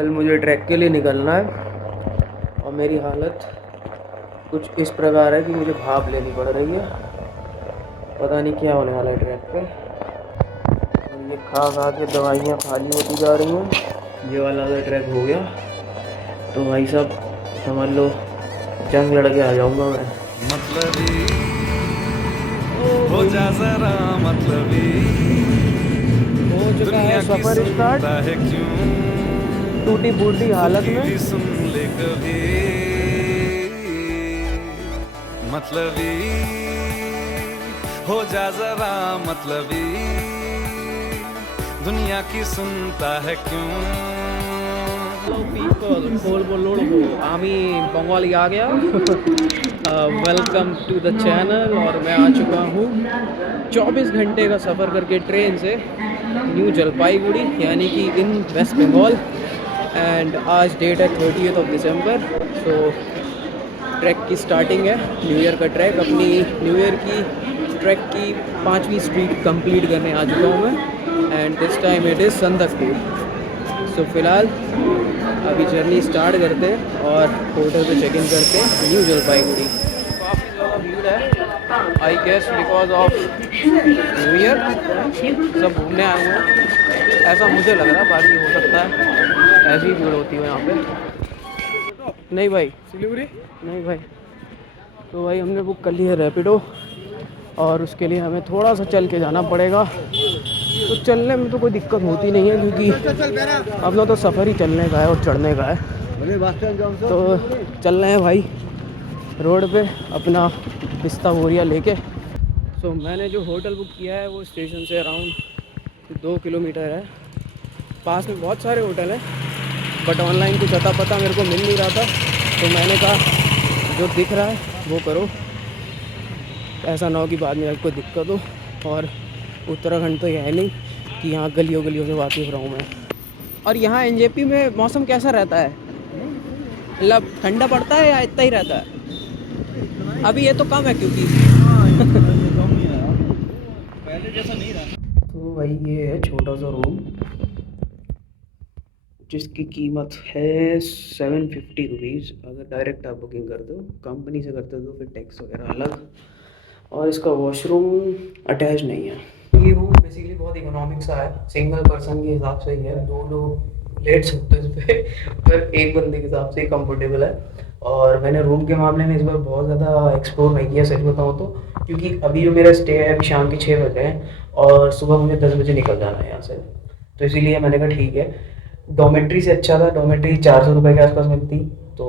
कल मुझे ट्रैक के लिए निकलना है और मेरी हालत कुछ इस प्रकार है कि मुझे भाप लेनी पड़ रही है। पता नहीं क्या होने वाला है ट्रैक पे। और ये खा खा के दवाइयाँ खाली होती जा रही हैं। ये वाला अगर ट्रैक हो गया तो भाई साहब समझ लो जंग लड़ के आ जाऊँगा मैं। मतलबी हो जा जरा मतलबी हो चुका है सफ़र स्टार्ट है क्यों टूटी फूटी हालत में। सुन ले कभी मतलबी हो जा जरा मतलबी दुनिया की सुनता है क्यों। আমি बंगाली आ गया। Welcome to the channel. और मैं आ चुका हूँ 24 घंटे का सफ़र करके ट्रेन से न्यू जलपाईगुड़ी यानी कि इन वेस्ट बंगाल। एंड आज डेट है 30 दिसंबर। सो ट्रैक की स्टार्टिंग है, न्यू ईयर का ट्रैक। अपनी न्यू ईयर की ट्रैक की 5वीं स्ट्रीट कंप्लीट करने आ चुका हूँ मैं। And this time it is Sandakphu. So फ़िलहाल अभी जर्नी स्टार्ट करते हैं और होटल पे चेक इन करते हैं न्यू जलपाईगुड़ी। काफ़ी ज़्यादा भीड़ है, I guess because of new year सब घूमने आए हुए हैं, ऐसा मुझे लग रहा है। बाकी हो सकता है ऐसी ही भीड़ होती है यहाँ पे। नहीं भाई सिलीगुड़ी नहीं भाई। तो भाई हमने बुक कर ली है रैपिडो और उसके लिए हमें थोड़ा सा चल के जाना पड़ेगा। तो चलने में तो कोई दिक्कत होती नहीं है क्योंकि अपना तो सफ़र ही चलने का है और चढ़ने का है। तो चल रहे हैं भाई रोड पे अपना पिस्ता बोरिया लेके। सो मैंने जो होटल बुक किया है वो स्टेशन से अराउंड 2 किलोमीटर है। पास में बहुत सारे होटल हैं बट ऑनलाइन कुछ अता पता मेरे को मिल नहीं रहा था। तो मैंने कहा जो दिख रहा है वो करो, ऐसा ना हो कि बाद में आपको दिक्कत हो। और उत्तराखंड तो यह है नहीं कि यहाँ गलियों गलियों से वाकिफ़ रहूँ मैं। और यहाँ एनजेपी में मौसम कैसा रहता है? मतलब ठंडा पड़ता है या इतना ही रहता है? अभी ये तो कम है क्योंकि पहले जैसा नहीं रहा। तो भाई ये है छोटा सा रूम जिसकी कीमत है 750 रुपीज़। अगर डायरेक्ट आप बुकिंग करते हो, कंपनी से करते हो तो फिर टैक्स वगैरह अलग। और इसका वॉशरूम अटैच नहीं है। ये रूम बेसिकली बहुत इकोनॉमिक सा है, सिंगल पर्सन के हिसाब से ही है। 2 लोग लेट सकते हैं इस पर पर एक बंदे के हिसाब से ही कंफर्टेबल है। और मैंने रूम के मामले में इस बार बहुत ज़्यादा एक्सप्लोर नहीं किया सच बताऊँ तो, क्योंकि अभी जो मेरा स्टे है अभी शाम के 6 बजे है और सुबह मुझे 10 बजे निकल जाना है यहाँ से। तो इसीलिए मैंने कहा ठीक है। डोमेट्री से अच्छा था, डोमेट्री 400 रुपये के आसपास मिलती, तो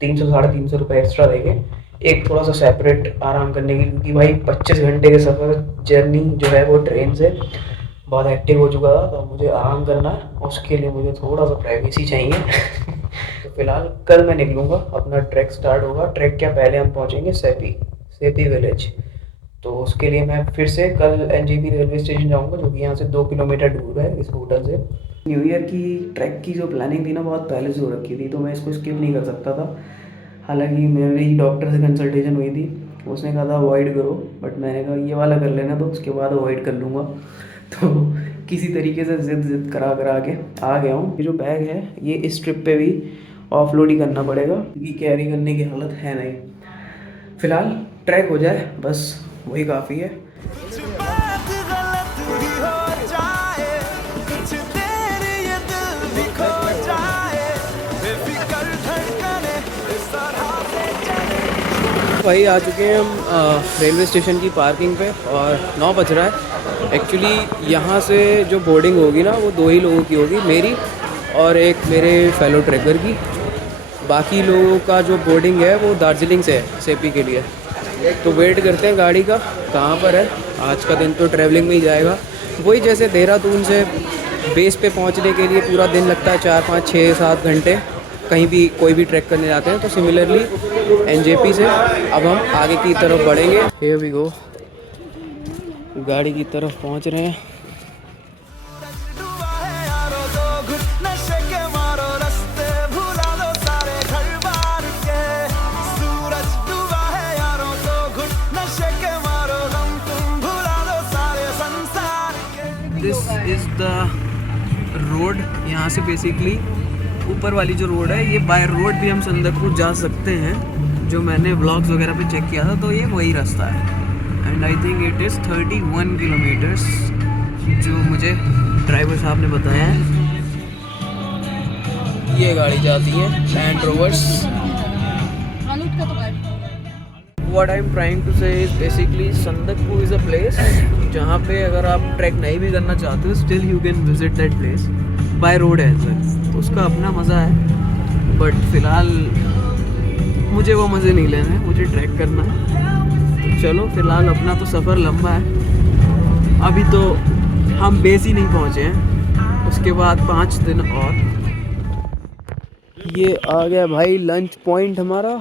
300 साढ़े 300 रुपये एक्स्ट्रा देंगे एक थोड़ा सा सेपरेट आराम करने की। क्योंकि भाई 25 घंटे के सफ़र जर्नी जो है वो ट्रेन से बहुत एक्टिव हो चुका था, तो मुझे आराम करना है। उसके लिए मुझे थोड़ा सा प्राइवेसी चाहिए। तो फिलहाल कल मैं निकलूँगा, अपना ट्रैक स्टार्ट होगा। ट्रैक क्या पहले हम पहुँचेंगे सेपी विलेज। तो उसके लिए मैं फिर से कल एनजेपी रेलवे स्टेशन जाऊँगा जो कि यहाँ से 2 किलोमीटर दूर है इस होटल से। न्यू ईयर की ट्रैक की जो प्लानिंग थी ना बहुत पहले से हो रखी थी, तो मैं इसको स्किप नहीं कर सकता था। हालांकि मेरी डॉक्टर से कंसल्टेशन हुई थी, उसने कहा था अवॉइड करो, बट मैंने कहा ये वाला कर लेना तो उसके बाद अवॉइड कर लूँगा। तो किसी तरीके से जिद करा के आ गया हूँ। ये जो बैग है ये इस ट्रिप पे भी ऑफलोड ही करना पड़ेगा क्योंकि कैरी करने की हालत है नहीं। फ़िलहाल ट्रैक हो जाए बस वही काफ़ी है। भाई आ चुके हैं हम रेलवे स्टेशन की पार्किंग पे और 9 बज रहा है। एक्चुअली यहाँ से जो बोर्डिंग होगी ना वो 2 ही लोगों की होगी, मेरी और एक मेरे फेलो ट्रैकर की। बाकी लोगों का जो बोर्डिंग है वो दार्जिलिंग से है सेपी के लिए। तो वेट करते हैं गाड़ी का कहाँ पर है। आज का दिन तो ट्रैवलिंग में ही जाएगा। वही जैसे देहरादून से बेस पे पहुँचने के लिए पूरा दिन लगता है 4 5 6 7 घंटे कहीं भी कोई भी ट्रैक करने जाते हैं, तो सिमिलरली एनजेपी से अब हम आगे की तरफ बढ़ेंगे। हियर वी गो, गाड़ी की तरफ पहुंच रहे हैं। This is the रोड, यहाँ से बेसिकली ऊपर वाली जो रोड है, ये बाय रोड भी हम संदकपुर जा सकते हैं। जो मैंने व्लॉग्स वगैरह पे चेक किया था तो ये वही रास्ता है। And I think it is 31 kilometres जो मुझे ड्राइवर साहब ने बताया है। ये गाड़ी जाती है Land Rovers. What I'm trying to say is basically Sandakpur is a place जहाँ पे अगर आप ट्रैक नहीं भी करना चाहते हो still you can visit that place by road as well। तो उसका अपना मज़ा है, बट फ़िलहाल मुझे वो मज़े नहीं लेने हैं, मुझे ट्रैक करना है। तो चलो फ़िलहाल अपना तो सफ़र लंबा है, अभी तो हम बेस ही नहीं पहुँचे हैं, उसके बाद 5 दिन और। ये आ गया भाई लंच पॉइंट हमारा,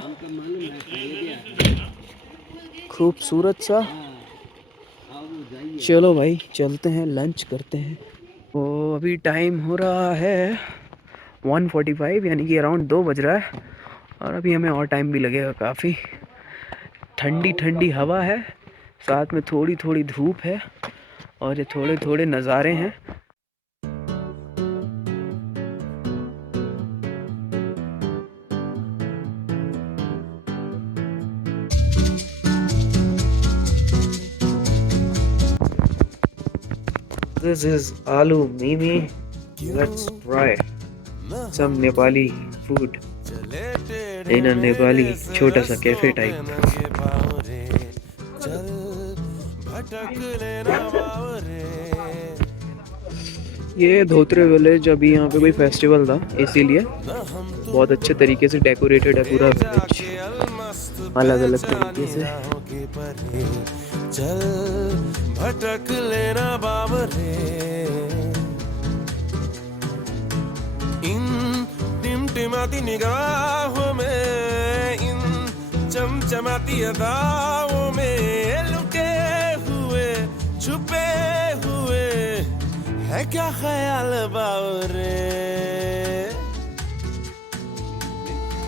खूबसूरत सा। चलो भाई चलते हैं, लंच करते हैं। तो अभी टाइम हो रहा है 1:45, यानी कि अराउंड 2 बज रहा है, और अभी हमें और टाइम भी लगेगा काफ़ी। ठंडी ठंडी हवा है, साथ में थोड़ी थोड़ी धूप है, और ये थोड़े थोड़े नज़ारे हैं। This is aloo mimi. Let's try some Nepali food in a Nepali छोटा सा कैफे टाइप। ये धोत्रे विलेज, अभी यहाँ पे कोई फेस्टिवल था इसीलिए बहुत अच्छे तरीके से डेकोरेटेड है पूरा विलेज, अलग अलग तरीके से। चल भटक लेना बाबरे, इन टिमटिमाती निगाहों में, इन चमचमाती अदाओं में, लुके हुए छुपे हुए है क्या ख्याल बाबरे।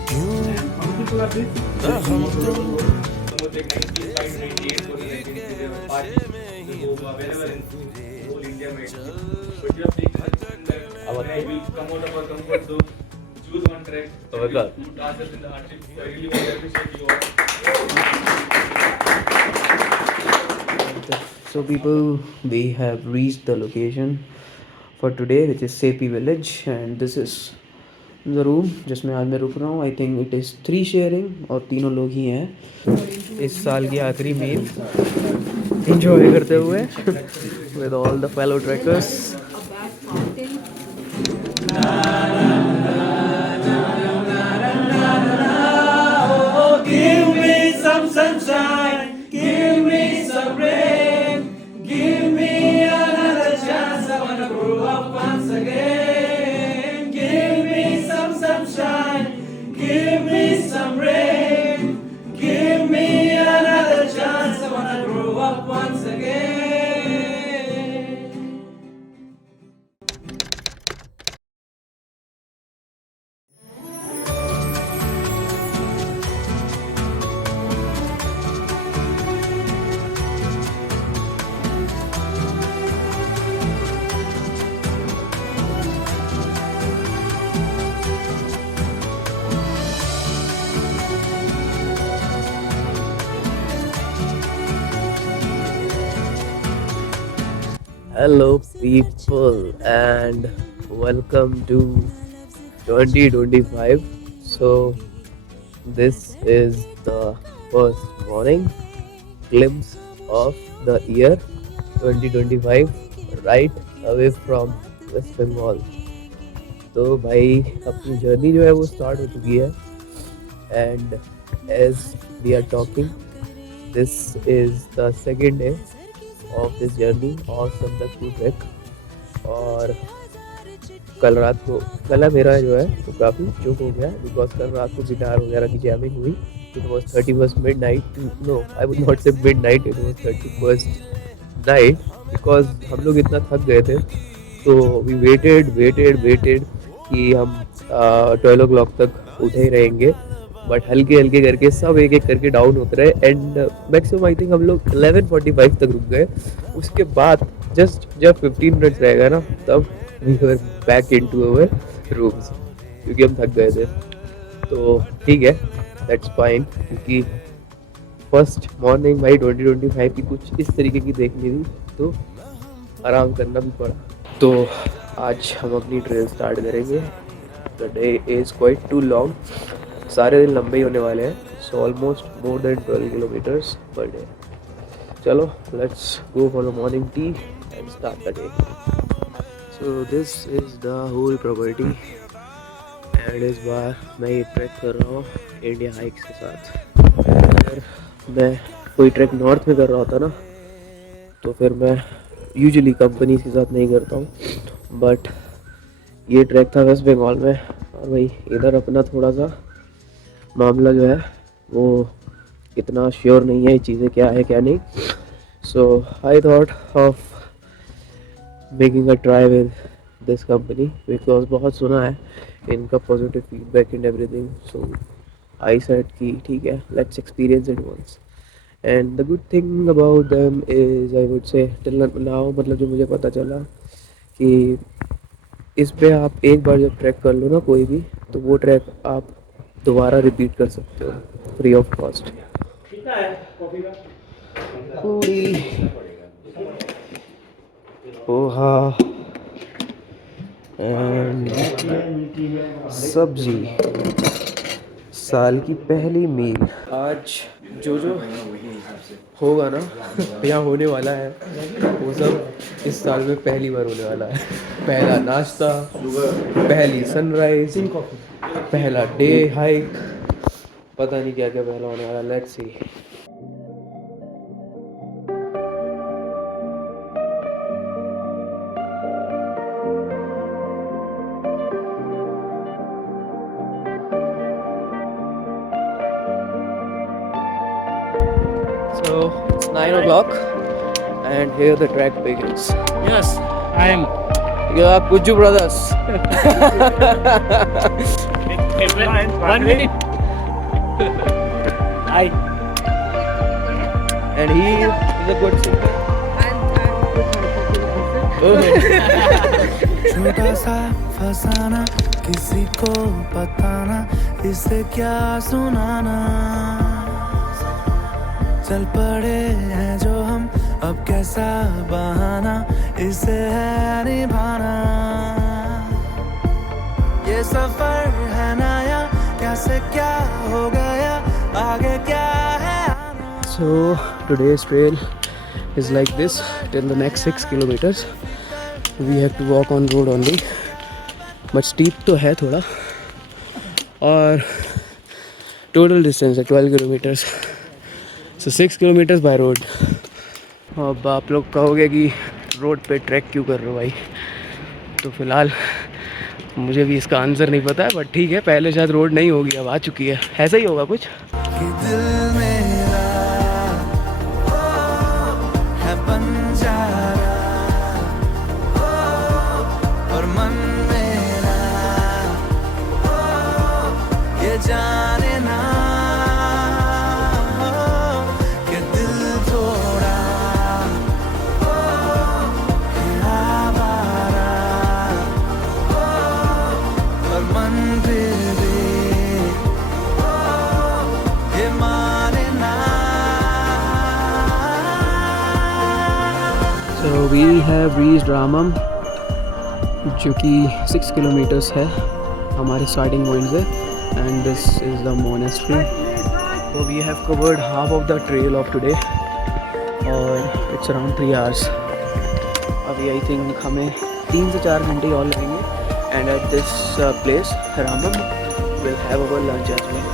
क्यों हम तो So people, we have reached the location for today, which is Sepi village, and this is the room जिसमें आज मैं रुक रहा हूँ। I think it is 3 sharing और तीनों लोग ही हैं। इस साल की आखिरी मील enjoy करते हुए with all the fellow trekkers। Give me some sunshine, give me some rain, give me another chance, I wanna grow up once again. Give me some sunshine, give me some rain, give me another chance, I wanna grow up once again. Hello people and welcome to 2025. So this is the first morning glimpse of the year 2025 right away from West Bengal. तो भाई अपनी journey जो है वो start हो चुकी है, and as we are talking, this is the second day of this journey और संदकपुर ट्रैक। और कल रात को गला मेरा जो है वो काफ़ी चुप हो गया, बिकॉज कल रात को गिटार वगैरह की जैमिंग हुई। It was 31st midnight, no I would not say midnight, it was 31st night, because हम लोग इतना थक गए थे। तो वी वेटेड कि हम 12 o'clock तक उठे ही रहेंगे, बट हल्के हल्के करके सब एक एक करके डाउन होते रहे, एंड मैक्सिमम आई थिंक हम लोग 11:45 तक रुक गए। उसके बाद जस्ट जब 15 मिनट्स रहेगा ना, तब we were back into our rooms क्योंकि हम थक गए थे। तो ठीक है, दैट्स फाइन, क्योंकि फर्स्ट मॉर्निंग भाई 2025 की कुछ इस तरीके की देखनी थी, तो आराम करना भी पड़ा। तो आज हम अपनी ट्रेल स्टार्ट करेंगे। The day is quite too long, सारे दिन लंबे ही होने वाले हैं। So almost more than 12 kilometres per day. चलो let's go for the morning tea and start the day. So this is the whole property and इस बार मैं ये ट्रैक कर रहा हूँ इंडिया हाइक्स के साथ। अगर मैं कोई ट्रैक नॉर्थ में कर रहा होता ना, तो फिर मैं यूजुअली कंपनी के साथ नहीं करता हूँ, बट ये ट्रैक था वेस्ट बंगाल में, और भाई इधर अपना थोड़ा सा मामला जो है वो इतना श्योर नहीं है चीज़ें क्या है क्या नहीं। So I thought of making a try with this company, because बहुत सुना है इनका positive feedback and everything. So I said कि ठीक है, let's experience it once. And the good thing about them is I would say till now, मतलब जो मुझे पता चला कि इस पे आप एक बार जब ट्रैक कर लो ना कोई भी, तो वो ट्रैक आप दोबारा रिपीट कर सकते हो फ्री ऑफ कॉस्ट। पूरी पोहा एंड सब्जी, साल की पहली मील। आज जो जो होगा ना या होने वाला है वो सब इस साल में पहली बार होने वाला है। पहला नाश्ता, पहली सनराइज, पहला डे हाइक, पता नहीं क्या क्या पहला होने वाला। Let's see. So it's 9 o'clock and here the track begins. Yes, I am. Yeah, Kuju brothers. 1 minute. I. And he is a good singer. छोटा सा फसाना, किसी को बताना, इसे क्या सुनाना। चल पड़े हैं जो हम, अब कैसा बहाना, इसे है निभाना। ये सफर है नया, कैसे क्या हो गया, आगे क्या है आना। So today's trail is like this till the next 6 kilometers. We have to walk on road only, but steep तो है थोड़ा, और total distance है 12 kilometers. So 6 kilometers by road. अब आप लोग कहोगे कि रोड पे ट्रैक क्यों कर रहे हो भाई, तो फिलहाल मुझे भी इसका आंसर नहीं पता है, बट ठीक है, पहले शायद रोड नहीं होगी, अब आ चुकी है, ऐसा ही होगा कुछ। कि दिल मेरा है बंजारा, और मन मेरा ये जाने ना कि दिल थोड़ा है आवारा, और मन फिर भी ये माने ना। So we have reached Ramam, जो कि 6 किलोमीटर्स है हमारे स्टार्टिंग पॉइंट से, and this is the monastery. So we have covered half of the trail of today, और it's around 3 hours। अभी आई थिंक हमें 3 से 4 घंटे और लगेंगे, and at this place Rammam will have our lunch as well.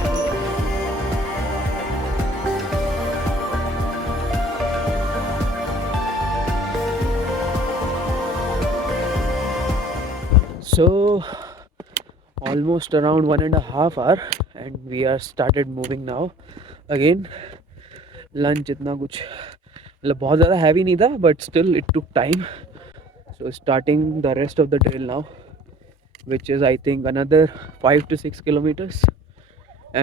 So almost around 1.5 hour and we are started moving now again. Lunch इतना कुछ मतलब बहुत ज़्यादा हैवी नहीं था, but still it took time. So starting the rest of the trail now, which is I think another 5 to 6 kilometers,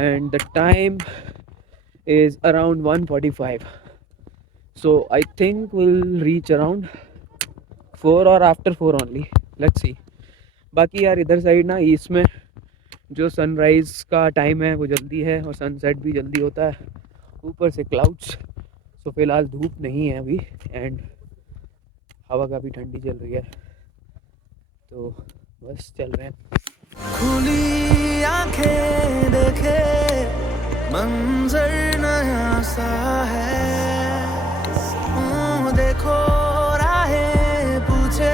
and the time is around 1:45. So I think we'll reach around 4 or after 4 only. Let's see. बाकी यार इधर side ना east में जो sunrise का time है वो जल्दी है और सनसेट भी जल्दी होता है, ऊपर से क्लाउड्स। तो फिलहाल धूप नहीं है अभी एंड हवा काफ़ी ठंडी चल रही है, तो बस चल रहे हैं। खुली आंखें देखे मंजर नया सा है, देखो राहें पूछे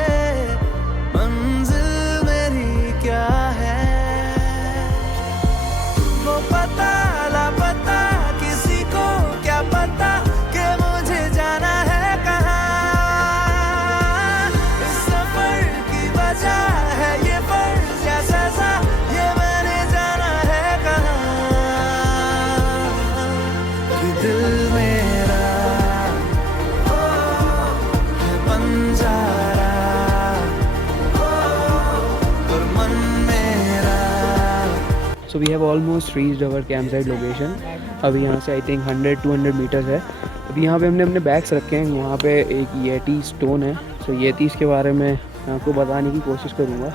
मंजिल मेरी क्या है, वो पता लापता किसी को क्या पता कि मुझे जाना है कहाँ, इस सफर की वजह है ये फर्ज या सजा, ये मैंने जाना है कहाँ, कि दिल मेरा है बंजारा और मन मेरा। So we have almost reached our camp site location. अभी यहाँ से आई थिंक 100-200 मीटर्स है। अभी यहाँ पे हमने अपने बैग्स रखे हैं। वहाँ पे एक येटी स्टोन है। सो येटीज़ के बारे में मैं आपको बताने की कोशिश करूँगा।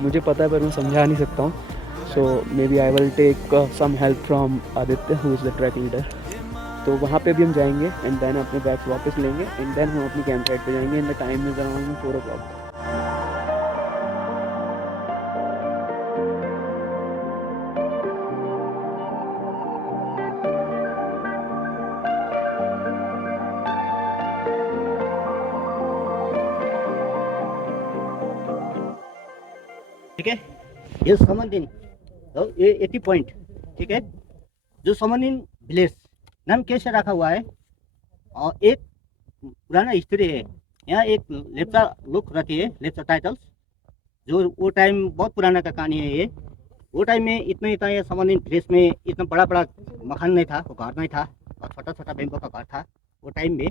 मुझे पता है पर मैं समझा नहीं सकता हूँ। So maybe I will take some help from Aditya who is the trek leader. तो वहाँ पे भी हम जाएंगे एंड देन अपने बैग्स वापस लेंगे एंड देन हम अपनी कैंप साइट पे जाएंगे। And the time is around 4 o'clock। ठीक है, ये समनदीन तो ये 80 पॉइंट। ठीक है, जो समनदीन विलेज नाम कैसे रखा हुआ है, और एक पुराना हिस्ट्री है। यहाँ एक लेप्चा लोग रहते हैं, लेप्चा टाइटल्स, जो वो टाइम बहुत पुराना का कहानी है ये। वो टाइम में इतना ये समनदीन विलेज में इतना बड़ा बड़ा मकान नहीं था, वो घर नहीं था, और छोटा छोटा बेम्बो का घर था वो टाइम में।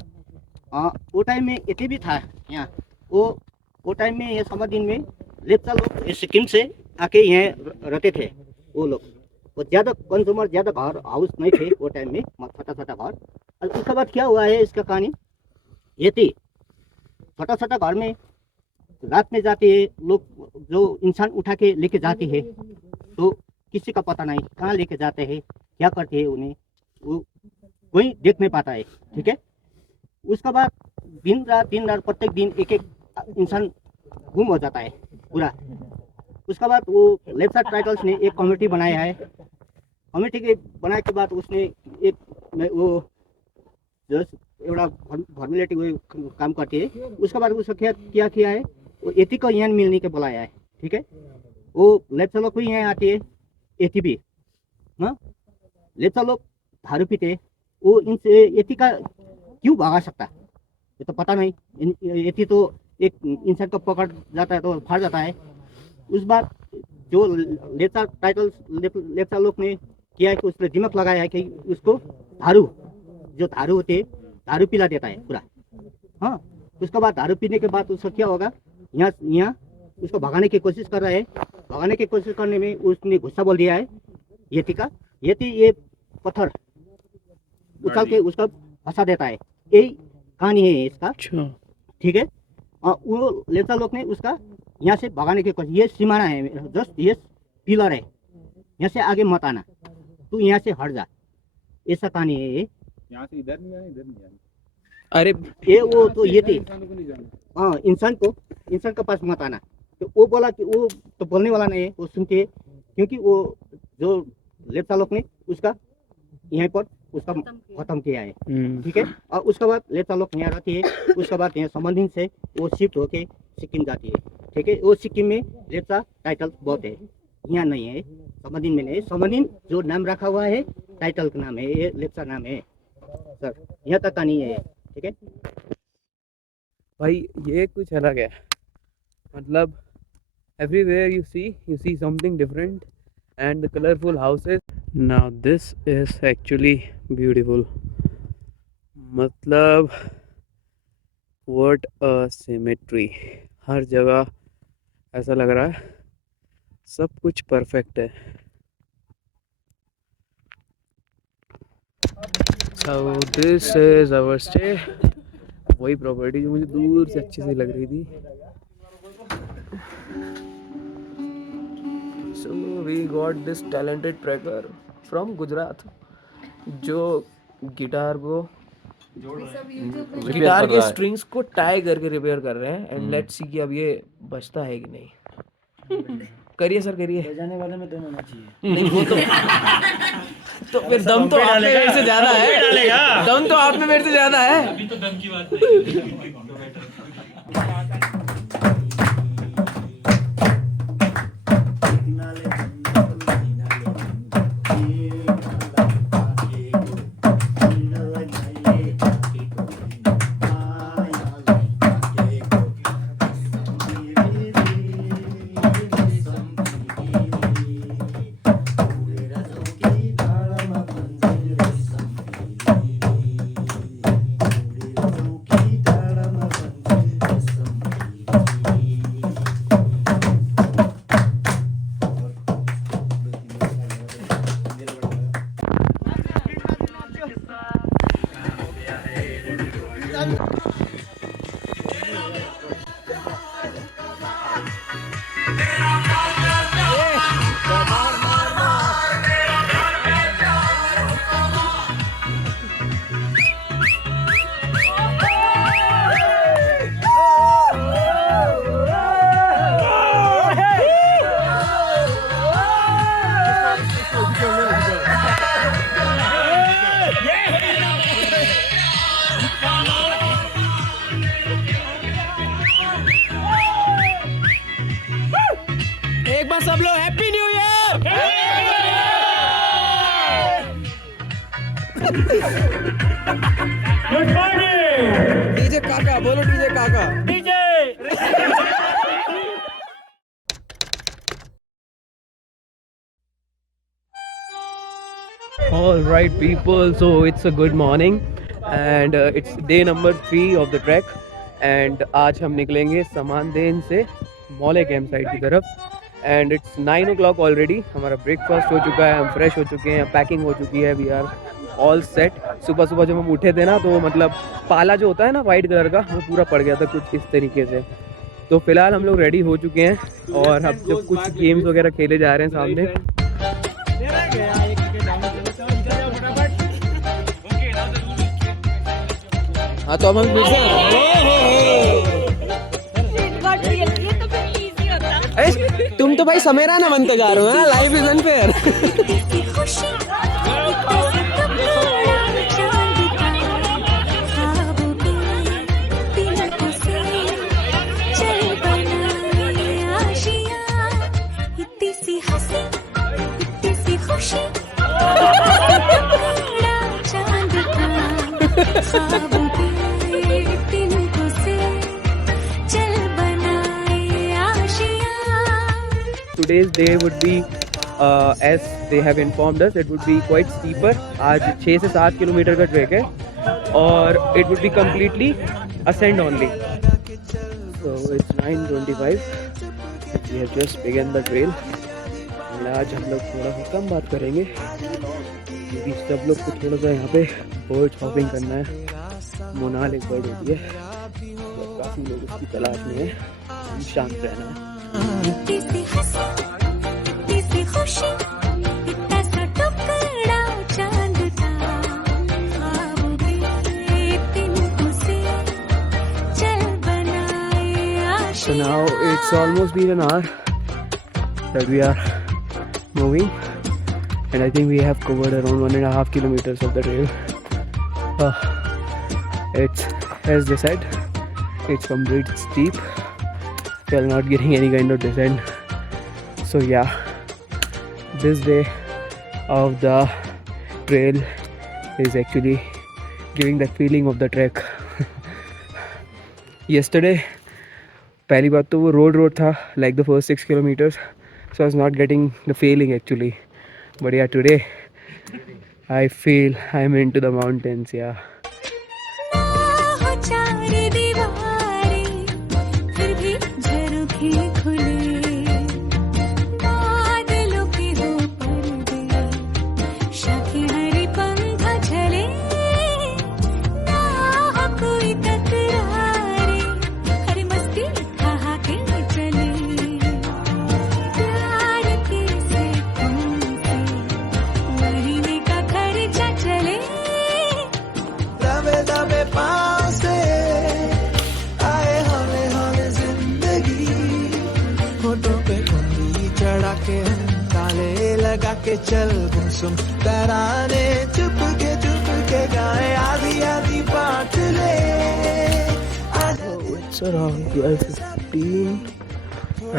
वो टाइम में इतने भी था यहाँ। वो टाइम में ये समनदीन में लेप्चा लोग सिक्किम से आके यहाँ रहते थे वो लोग। वो ज़्यादा कंज्यूमर, ज़्यादा घर हाउस नहीं थे वो टाइम में, छोटा छोटा घर। और उसके बाद क्या हुआ है इसका कहानी ये थी, छोटा छोटा घर में रात में जाते हैं लोग, जो इंसान उठा के लेके जाते हैं तो किसी का पता नहीं कहाँ लेके जाते हैं, क्या करते हैं, उन्हें वो कोई देख नहीं पाता है। ठीक है, उसके बाद दिन रात प्रत्येक दिन एक एक इंसान गुम हो जाता है पूरा। उसके बाद वो लेप्चा टाइटल्स ने एक कमेटी बनाया है। कमेटी के बनाने के बाद उसने एक वो जस्ट एवढा फॉर्मेलिटी वो काम करती है। उसके बाद उसको क्या किया है, वो एथी को यहाँ मिलने के बुलाया है। ठीक है, वो लेप्चा लोग भी यहाँ आते हैं, एथी भी। हाँ, लेप्चा लोग दारू पीते, वो इनसे एथी का क्यों भागा सकता ये तो पता नहीं। एथी तो एक इंसान को पकड़ जाता है तो फाड़ जाता है। उस बार जो लेप्चा टाइटल्स लेप्चा लोग ने किया है कि उसने दिमाग लगाया है कि उसको जो दारू होते हैं दारू पिला देता है पूरा। हाँ, उसके बाद दारू पीने के बाद उसका क्या होगा, यहाँ उसको भगाने की कोशिश कर रहा है। भगाने की कोशिश करने में उसने गुस्सा बोल दिया है येती का। येती ये पत्थर उछाल के उसका फंसा देता है। यही कहानी है इसका। ठीक है, वो लेप्चा लोग ने उसका यहाँ से भगाने की कोशिश, ये सीमाना है, जस्ट ये पिलर है, यहाँ से आगे मत आना, तू यहाँ से हट जा, ऐसा कहानी है ये। यहाँ से इधर नहीं आना। अरे ये वो तो ये थी, हाँ, इंसान के पास मत आना। तो वो बोला कि वो तो बोलने वाला नहीं है, वो सुनते, क्योंकि वो जो लेप्चा लोग ने उसका यहाँ पर उसका खत्म किया है। ठीक है, और उसके बाद लेप्चा लोग यहाँ रहती है। उसके बाद यहाँ समनदीन से वो शिफ्ट होके सिक्किम जाती है। ठीक है, वो सिक्किम में लेप्चा टाइटल बहुत है, यहाँ नहीं है, समनदीन में नहीं है। समनदीन जो नाम रखा हुआ है टाइटल का नाम है, ये लेप्चा नाम है सर, यहाँ तक का नहीं है। ठीक है भाई, ये कुछ अलग है, मतलब everywhere you see something different and the colorful houses. Now this is actually beautiful. मतलब what a symmetry. हर जगह ऐसा लग रहा है सब कुछ परफेक्ट है। So this is our stay. वही प्रॉपर्टी जो मुझे दूर से अच्छी सी लग रही थी। So we got this talented tracker from Gujarat जो गिटार के स्ट्रिंग्स को टाई करके रिपेयर कर रहे हैं एंड लेट्स सी कि अब ये बजता है कि नहीं। करिए सर करिए। बजाने वाले में दम होना चाहिए। नहीं वो तो फिर दम तो आप में मेरे से ज्यादा है। दम तो आप में मेरे से ज्यादा है। अभी तो दम की बात नहीं। एक बार सब लोग happy new year. Good morning DJ काका, बोलो डीजे काका। DJ All right people, so it's a good morning and it's day number 3 of the trek and आज हम निकलेंगे समानदेन से मौले कैंप साइट की तरफ एंड इट्स 9 o'clock ऑलरेडी। हमारा ब्रेकफास्ट हो चुका है, हम फ्रेश हो चुके हैं, पैकिंग हो चुकी है, वी आर ऑल सेट। सुबह सुबह जब हम उठे थे ना तो मतलब पाला जो होता है ना वाइट कलर का वो पूरा पड़ गया था कुछ इस तरीके से। तो फिलहाल हम लोग रेडी हो चुके हैं और अब जब कुछ गेम्स वगैरह खेले जा रहे हैं सामने। हाँ तो अब हम तुम तो भाई समेरा ना बनते जा रहे हो ना, life is unfair. Today's day would be as they have informed us it would be quite steeper। आज 6 से 7 किलोमीटर का ट्रैक है और it would be completely ascent only। So it's 9:25 we have just begun the trail and आज हम लोग थोड़ा सा कम बात करेंगे क्योंकि सब लोग को थोड़ा सा यहाँ पे बर्ड शॉपिंग करना है। मोनाल एक बर्ड होती है तो काफ़ी लोग उसकी तलाश में है, शांत रहना है। So now it's almost been an hour that we are moving and I think we have covered around 1.5 kilometers of the trail। It's as they said, it's completely steep, we are not getting any kind of descent। So yeah, this day of the trail is actually giving that feeling of the trek। Yesterday पहली बात तो वो road था like the first 6 kilometers, so I was not getting the feeling actually, but yeah today I feel I'm into the mountains। yeah के चल गुमसुम तराने चुप के गाए आधी आधी बात ले It's around 12:15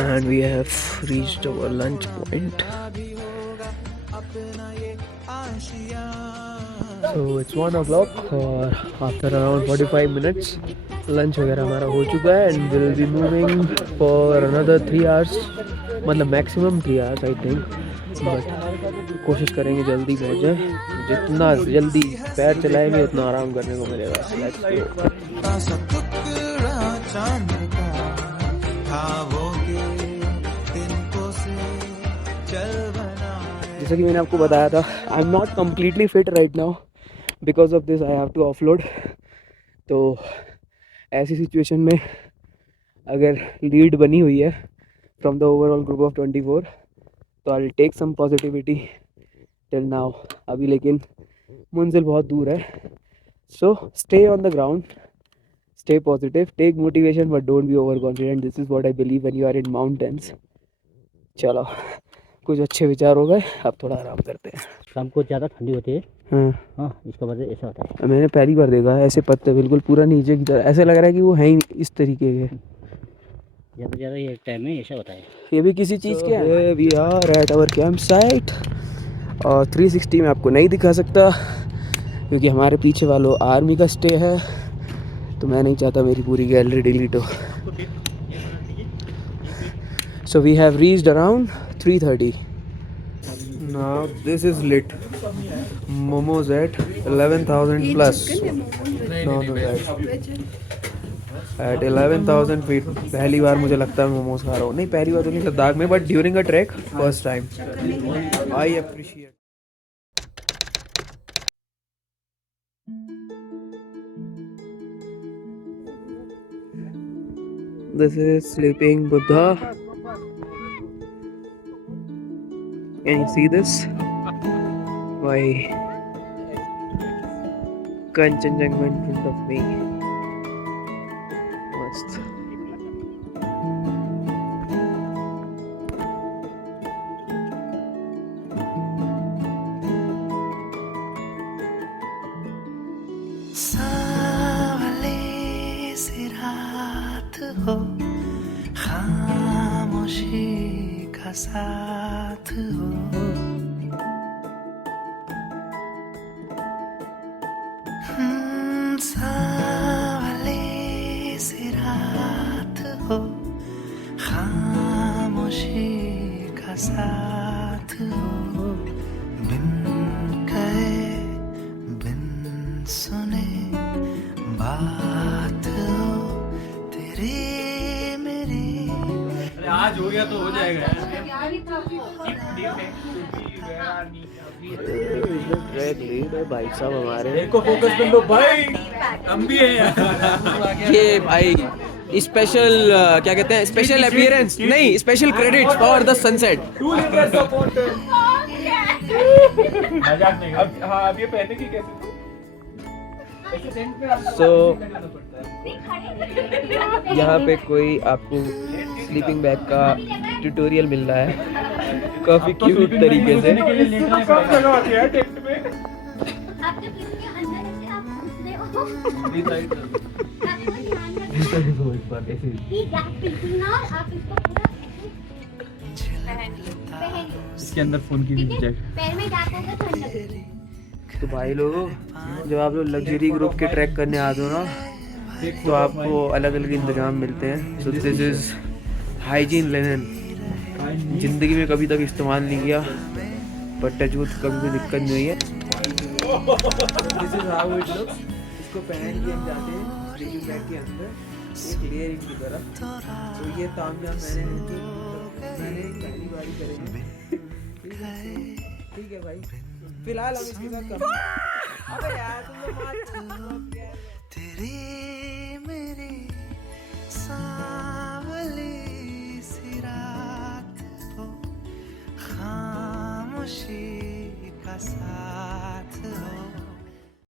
and we have reached our lunch point. So it's 1 o'clock और after around 45 minutes lunch वगैरह हमारा हो चुका है and we'll be moving for another 3 hours, मतलब maximum 3 hours I think, but कोशिश करेंगे जल्दी पहुँच जाए. जितना जल्दी पैर चलाएंगे उतना आराम करने को मिलेगा. Let's go. चांद का खाओगे तिनको से चल बनाए. जैसा कि मैंने आपको बताया था, I am not completely fit right now, because of this I have to offload. तो ऐसी सिचुएशन में अगर लीड बनी हुई है from the overall group of 24, तो I will take some positivity till now. अभी लेकिन मंजिल बहुत दूर है. So stay on the ground, stay positive, take motivation, but don't be overconfident. This is what I believe when you are in mountains. चलो, कुछ अच्छे विचार हो गए, अब थोड़ा आराम करते हैं. शाम को ज़्यादा ठंडी होती है. हाँ, इसका वजह ऐसा होता है. मैंने पहली बार देखा है ऐसे पत्ते बिल्कुल पूरा नीचे की तरह. ऐसे लग रहा है कि वो है ही इस तरीके के. ज़्यादा ये टाइम में ऐसा होता है. ये भी किसी चीज़ के है. We are at our camp site और 360 में आपको नहीं दिखा सकता क्योंकि हमारे पीछे वालों आर्मी का स्टे है, तो मैं नहीं चाहता मेरी पूरी गैलरी डिलीट हो. So we have reached around 3:30. Now this is lit. Momos at 11,000 plus. No at 11,000 feet. पहली बार मुझे लगता है मोमोज खा रहा हूँ. नहीं, पहली बार तो नहीं लद्दाख में, but during a track first time. I appreciate. This is sleeping Buddha. Can you see this? Why? Kanchenjunga in front of me. Mast. सावले सी रात हो, खामोशी का साथ हो, सावले सी रात हो, खामोशी का साथ हो, बिन कहे बिन सुने बात हो तेरी मेरी. आज हो गया तो हो जाएगा. ट्रैक लीड है भाई साहब हमारे. को फोकस कर लो भाई, हम भी हैं. ये भाई स्पेशल क्या कहते हैं, स्पेशल अपीयरेंस नहीं, special credit for the sunset. 2 litre support. मजाक नहीं. अब ये पहने की कैसे? सो यहाँ पे कोई आपको स्लीपिंग बैग का ट्यूटोरियल मिल रहा है काफ़ी क्यूट तरीके से. इसके अंदर फोन की भी जैक. पैर में गैप होगा ठंड लगेगी. तो भाई लोगों, जब आप लोग लग्जरी ग्रुप के ट्रैक करने आते हो ना, तो आपको अलग अलग इंतजाम मिलते हैं. So this is hygiene linen. ज़िंदगी में कभी तक इस्तेमाल नहीं किया, बट टचवुड कभी कोई दिक्कत नहीं हुई है. This is how it looks. इसको पहन के हम जाते हैं स्लीपिंग बैग के अंदर एक लेयरिंग की तरह. तो ये तामझाम मैंने पहली बार ही करेंगे. ठीक है भाई, फिलहाल हम इसके साथ अबे यार तुम लोग